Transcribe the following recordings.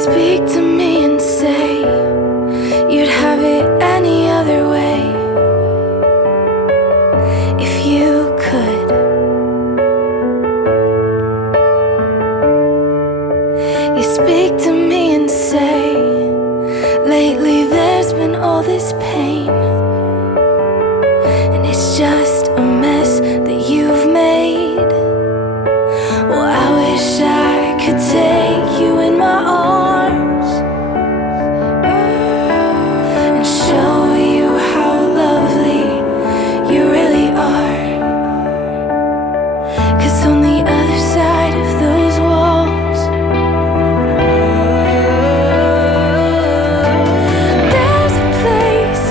speak to me and say you'd have it any other way if you could. You speak to me and say lately there's been all this pain, and it's just a mess that you've made. Well, I wish I could take you in my arms and show you how lovely you really are. 'Cause on the other side of those walls, there's a place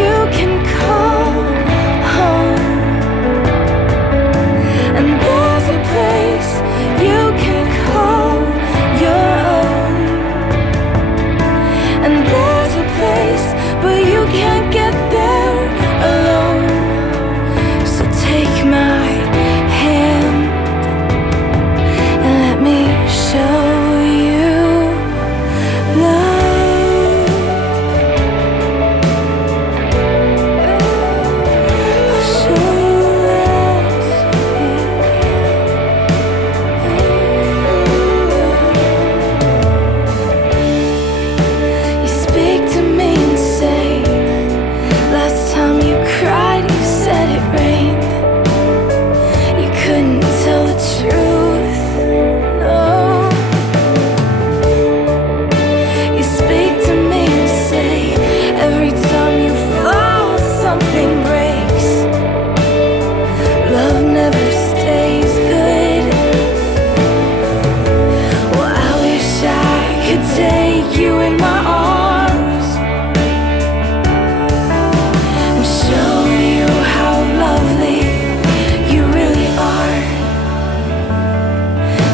you can call home, and there's a place you can call your own, and there's a place, but you can't get there alone. So take my hand and let me show you love. I'll show you love. You speak to me and say, last time you cried, you said it rained. You couldn't tell the truth, no. You speak to me and say, every time you fall, something breaks. Love never stays good. Well, I wish I could take you in my arms and show you how lovely you really are.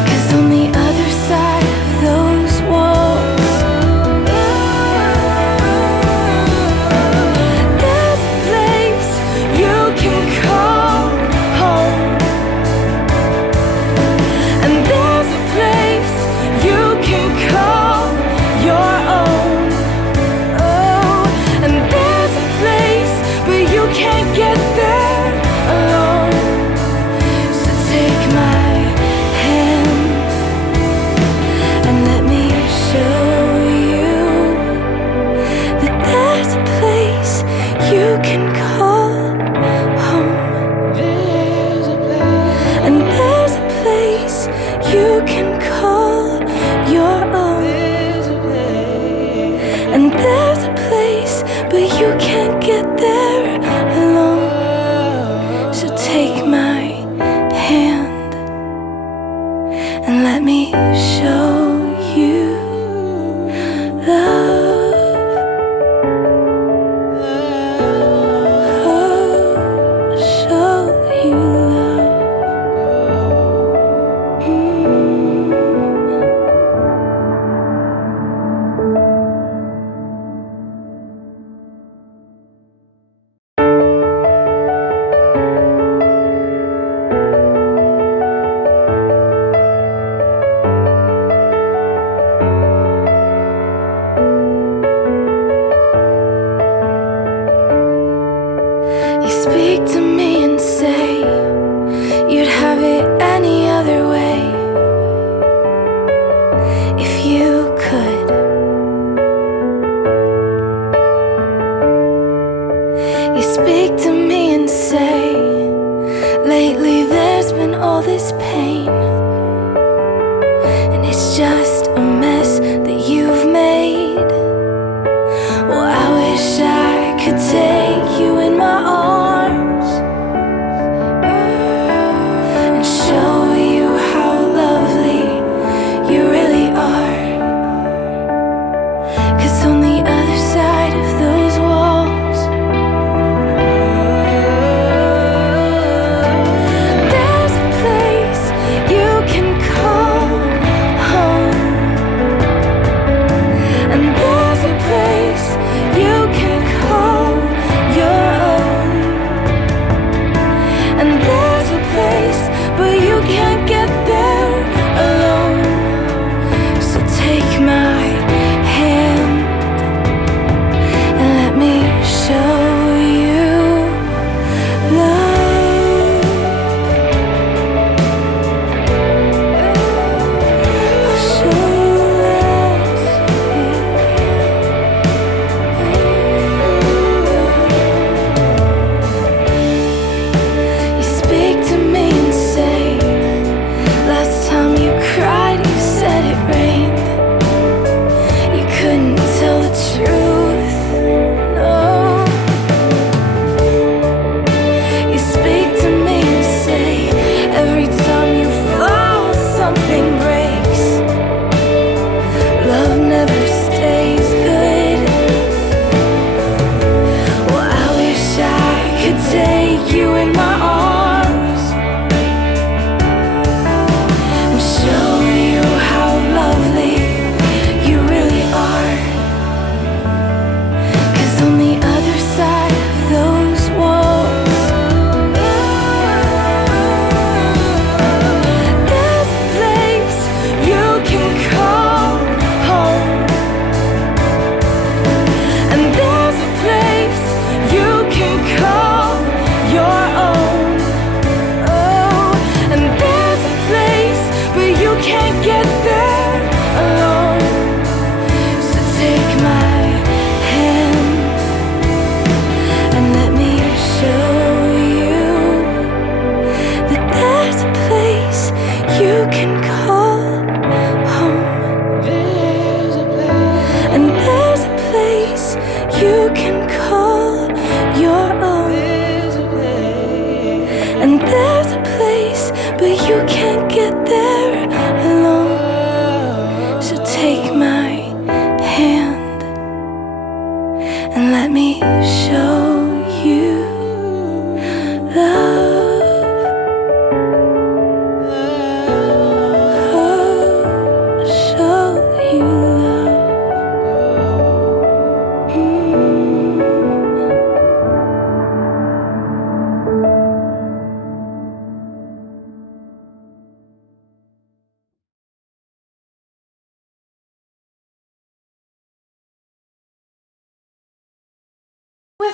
'Cause on the other side of those walls, there's a place you can call home, and there's a place you can call your own. Oh, and there's a place, but you can't get there alone. So take my hand and let me show you that there's a place you can call home, and there's a place you can call your own, and there's a place, but you can't get there alone. So take my hand and let me show you love. Oh, show you love. You speak to me and say you'd have it any other way if you could. You speak to me and say lately there's been all this pain, and it's just a mess that you've made. Well, I wish I could take you in my arms and show you how lovely you really are. 'Cause on the other side of those walls, there's a place you can call home,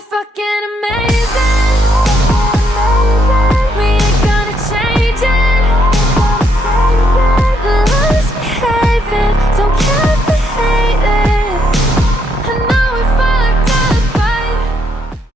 fucking amazing.